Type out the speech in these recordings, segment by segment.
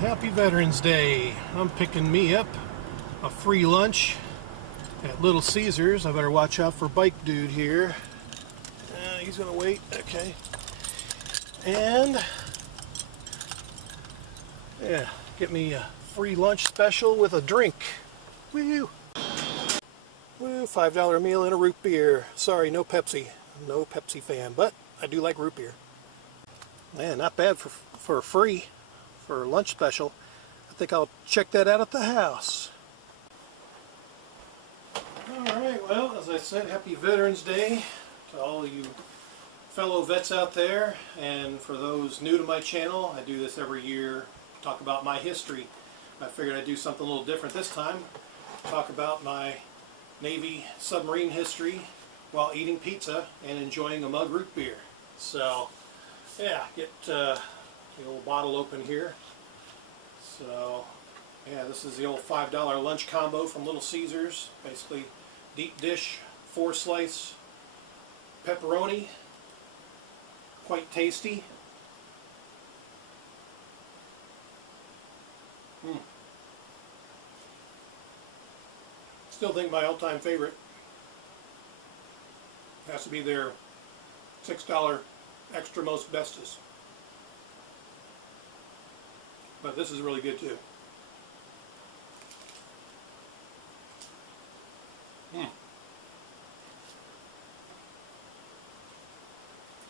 Happy Veterans Day. I'm picking me up a free lunch at Little Caesars. I better watch out for Bike Dude here. He's gonna wait. Okay. And yeah, get me a free lunch special with a drink. Woo! Woo, $5 meal and a root beer. Sorry, no Pepsi. No Pepsi fan, but I do like root beer. Man, not bad for free, for a lunch special. I think I'll check that out at the house. Alright, well, as I said, happy Veterans Day to all you fellow vets out there. And for those new to my channel, I do this every year, talk about my history. I figured I'd do something a little different this time. Talk about my Navy submarine history while eating pizza and enjoying a mug root beer. So, yeah, get the old bottle open here. So, yeah, this is the old $5 lunch combo from Little Caesars. Basically, deep dish, 4-slice pepperoni. Quite tasty. Still think my all-time favorite has to be their $6 extra most bestest. But this is really good too.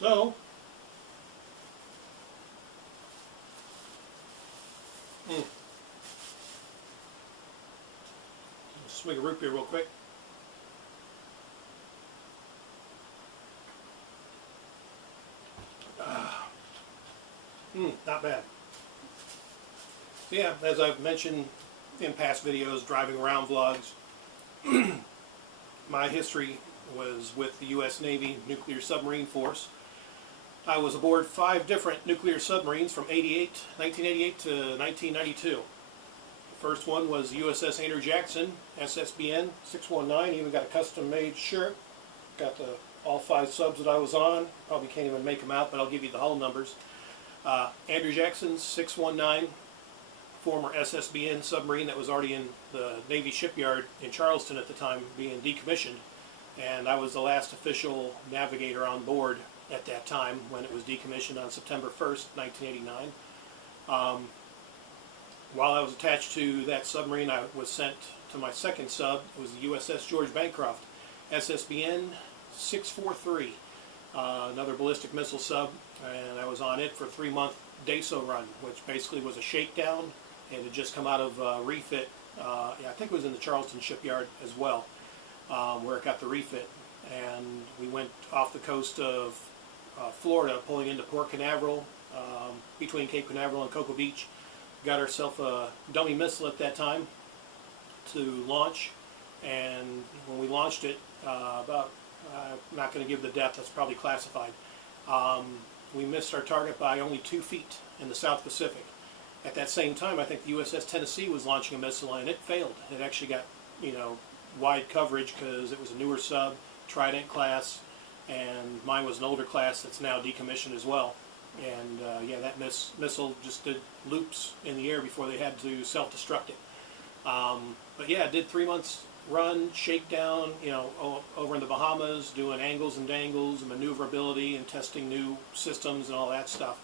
So, swig of root beer real quick. Not bad. Yeah, as I've mentioned in past videos, driving around vlogs, my history was with the U.S. Navy Nuclear Submarine Force. I was aboard 5 different nuclear submarines from 1988 to 1992. The first one was USS Andrew Jackson, SSBN 619. Even got a custom-made shirt. Got all 5 subs that I was on. Probably can't even make them out, but I'll give you the hull numbers. Andrew Jackson 619, former SSBN submarine that was already in the Navy shipyard in Charleston at the time, being decommissioned. And I was the last official navigator on board at that time when it was decommissioned on September 1st, 1989. While I was attached to that submarine, I was sent to my second sub. It was the USS George Bancroft, SSBN 643, another ballistic missile sub, and I was on it for a 3-month DASO run, which basically was a shakedown, and had just come out of refit. Yeah, I think it was in the Charleston shipyard as well, where it got the refit. And we went off the coast of Florida, pulling into Port Canaveral, between Cape Canaveral and Cocoa Beach. Got ourselves a dummy missile at that time to launch, and when we launched it, I'm not going to give the depth, that's probably classified. We missed our target by only 2 feet in the South Pacific. At that same time, I think the USS Tennessee was launching a missile, and it failed. It actually got, wide coverage because it was a newer sub, Trident class, and mine was an older class that's now decommissioned as well. And yeah, that missile just did loops in the air before they had to self-destruct it. But yeah, it did 3 months run, shakedown, over in the Bahamas, doing angles and dangles and maneuverability and testing new systems and all that stuff.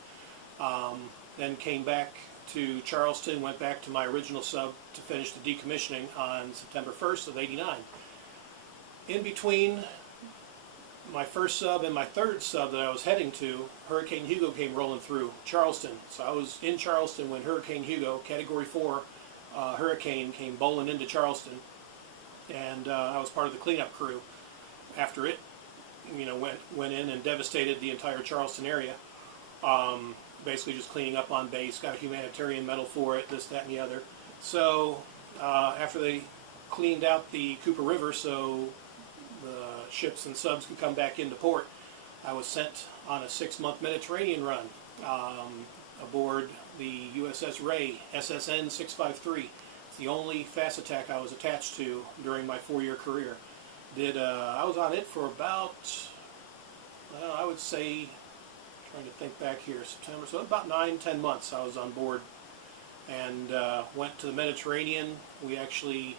Then came back to Charleston, went back to my original sub to finish the decommissioning on September 1st of '89. In between my first sub and my third sub that I was heading to, Hurricane Hugo came rolling through Charleston. So I was in Charleston when Hurricane Hugo, Category 4 hurricane, came bowling into Charleston. And I was part of the cleanup crew after it, went in and devastated the entire Charleston area. Basically just cleaning up on base, got a humanitarian medal for it, this, that, and the other. So after they cleaned out the Cooper River so the ships and subs could come back into port, I was sent on a 6-month Mediterranean run aboard the USS Ray, SSN 653. It's the only fast attack I was attached to during my 4-year career. I was on it for about, I would say, trying to think back here, September, so about 9-10 months I was on board and went to the Mediterranean. We actually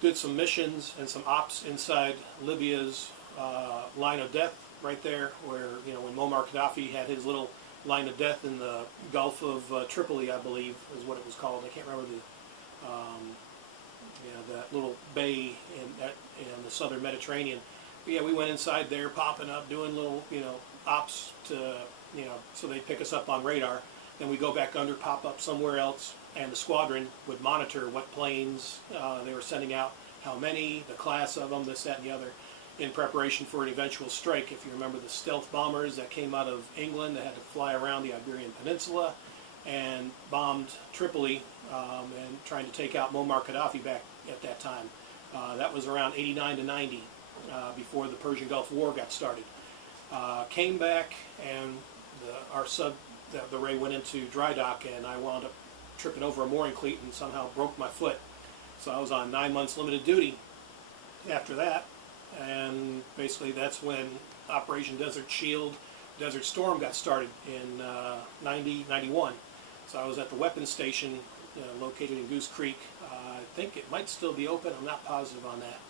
did some missions and some ops inside Libya's line of death right there, where, you know, when Muammar Gaddafi had his little line of death in the Gulf of Tripoli, I believe is what it was called. I can't remember that little bay in the southern Mediterranean. But yeah, we went inside there, popping up, doing little, you know, ops to, you know, so they'd pick us up on radar. Then we go back under, pop up somewhere else, and the squadron would monitor what planes they were sending out, how many, the class of them, this, that, and the other, in preparation for an eventual strike. If you remember the stealth bombers that came out of England that had to fly around the Iberian Peninsula and bombed Tripoli and trying to take out Muammar Gaddafi back at that time. That was around 89 to 90 before the Persian Gulf War got started. Came back, and our sub, the Ray, went into dry dock, and I wound up tripping over a mooring cleat and somehow broke my foot. So I was on 9 months limited duty after that, and basically that's when Operation Desert Shield, Desert Storm got started in 91. So I was at the weapons station located in Goose Creek. I think it might still be open, I'm not positive on that.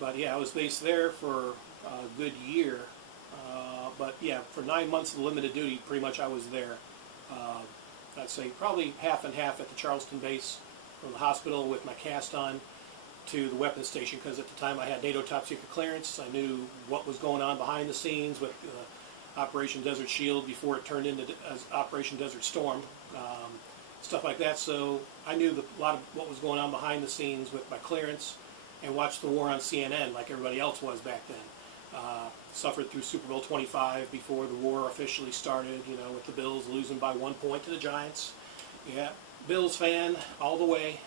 But yeah, I was based there for a good year. But yeah, for 9 months of limited duty, pretty much I was there. I'd say probably half and half at the Charleston base, from the hospital with my cast on to the weapons station, because at the time I had NATO top secret clearance. I knew what was going on behind the scenes with Operation Desert Shield before it turned into Operation Desert Storm, stuff like that. So I knew a lot of what was going on behind the scenes with my clearance, and watched the war on CNN like everybody else was back then. Suffered through Super Bowl 25 before the war officially started, you know, with the Bills losing by 1 point to the Giants. Yeah, Bills fan all the way.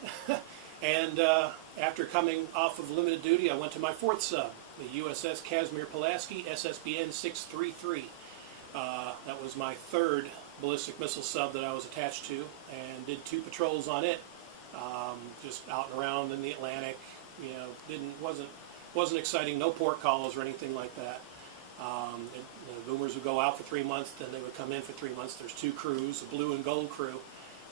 And after coming off of limited duty, I went to my fourth sub, the USS Casimir Pulaski, SSBN 633. That was my third ballistic missile sub that I was attached to, and did 2 patrols on it, just out and around in the Atlantic. You know, wasn't exciting, no port calls or anything like that. The boomers would go out for 3 months, then they would come in for 3 months. There's 2 crews, a blue and gold crew,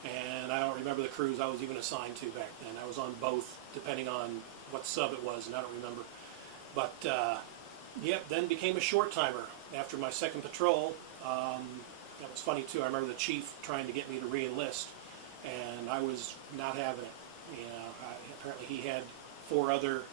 and I don't remember the crews I was even assigned to back then. I was on both, depending on what sub it was, and I don't remember. But yep, then became a short timer after my second patrol. That was funny too. I remember the chief trying to get me to re-enlist, and I was not having it. You know, apparently he had 4 other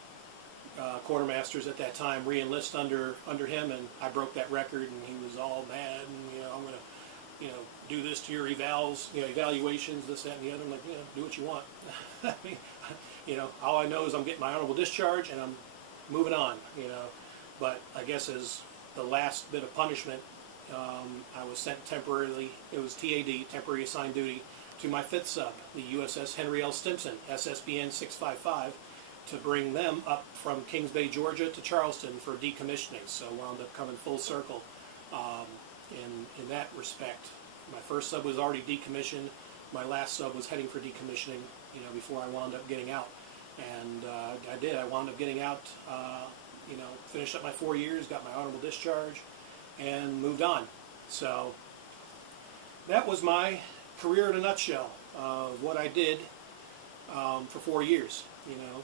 quartermasters at that time re-enlist under him, and I broke that record, and he was all mad, and, you know, I'm going to, you know, do this to your evals, you know, evaluations, this, that, and the other. I'm like, you know, do what you want. I mean, you know, all I know is I'm getting my honorable discharge, and I'm moving on, you know. But I guess as the last bit of punishment, I was sent temporarily, it was TAD, temporary assigned duty, to my 5th sub, the USS Henry L. Stimson, SSBN 655, to bring them up from Kings Bay, Georgia to Charleston for decommissioning. So wound up coming full circle in that respect. My first sub was already decommissioned. My last sub was heading for decommissioning, you know, before I wound up getting out. And I did. I wound up getting out, you know, finished up my 4 years, got my honorable discharge, and moved on. So that was my career in a nutshell of what I did for 4 years. You know,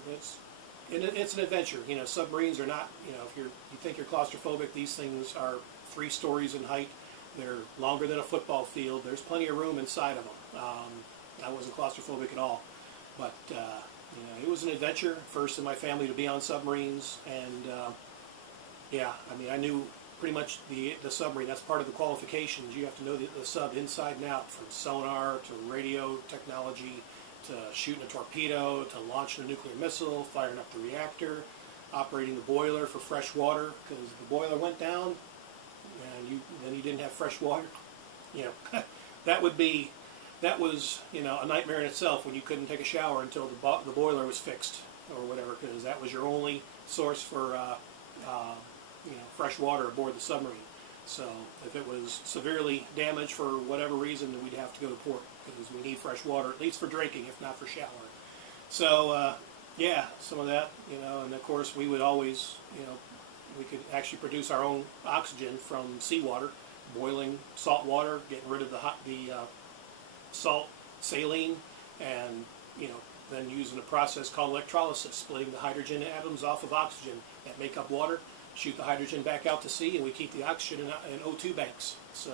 it's an adventure. You know, submarines are not, you know, if you think you're claustrophobic, these things are 3 stories in height. They're longer than a football field. There's plenty of room inside of them. I wasn't claustrophobic at all. But, you know, it was an adventure, first in my family to be on submarines. And, yeah, I mean, I knew pretty much the submarine. That's part of the qualifications. You have to know the sub inside and out, from sonar to radio technology, to shooting a torpedo, to launching a nuclear missile, firing up the reactor, operating the boiler for fresh water, because the boiler went down and then you didn't have fresh water. You know, that was, you know, a nightmare in itself when you couldn't take a shower until the boiler was fixed or whatever, because that was your only source for you know, fresh water aboard the submarine. So if it was severely damaged for whatever reason, then we'd have to go to port, because we need fresh water, at least for drinking, if not for showering. So yeah, some of that, you know, and of course we would always, you know, we could actually produce our own oxygen from seawater, boiling salt water, getting rid of the salt saline, and then using a process called electrolysis, splitting the hydrogen atoms off of oxygen that make up water, shoot the hydrogen back out to sea, and we keep the oxygen in O2 banks. So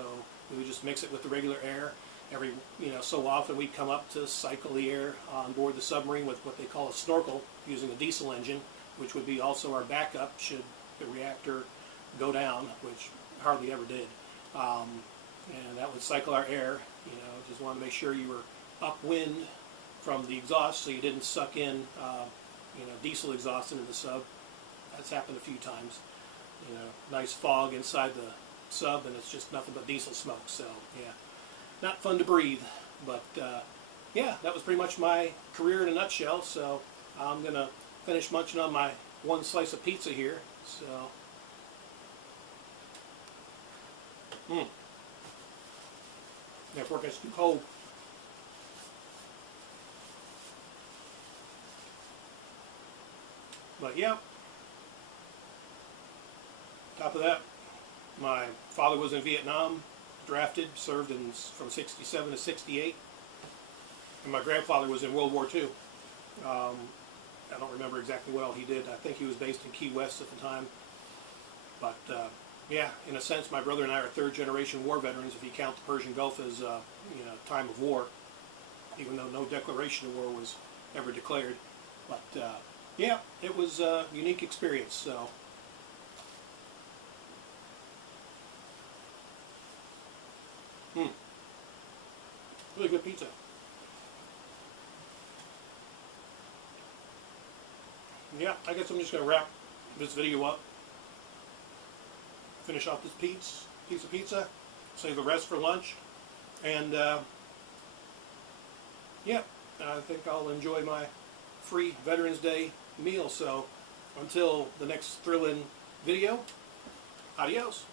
we would just mix it with the regular air. Every so often we'd come up to cycle the air on board the submarine with what they call a snorkel, using a diesel engine, which would be also our backup should the reactor go down, which hardly ever did. And that would cycle our air. Just wanted to make sure you were upwind from the exhaust, so you didn't suck in, diesel exhaust into the sub. That's happened a few times. Nice fog inside the sub, and it's just nothing but diesel smoke. So yeah, not fun to breathe. But yeah, that was pretty much my career in a nutshell. So I'm gonna finish munching on my one slice of pizza here. So. Therefore, it's too cold. But yeah, top of that, my father was in Vietnam, drafted, served from 67 to 68, and my grandfather was in World War II. I don't remember exactly what all he did. I think he was based in Key West at the time. But yeah, in a sense, my brother and I are third-generation war veterans, if you count the Persian Gulf as time of war, even though no declaration of war was ever declared. But yeah, it was a unique experience. So really good pizza. Yeah, I guess I'm just going to wrap this video up. Finish off this piece of pizza, save the rest for lunch, and yeah, I think I'll enjoy my free Veterans Day meal. So until the next thrilling video, adios.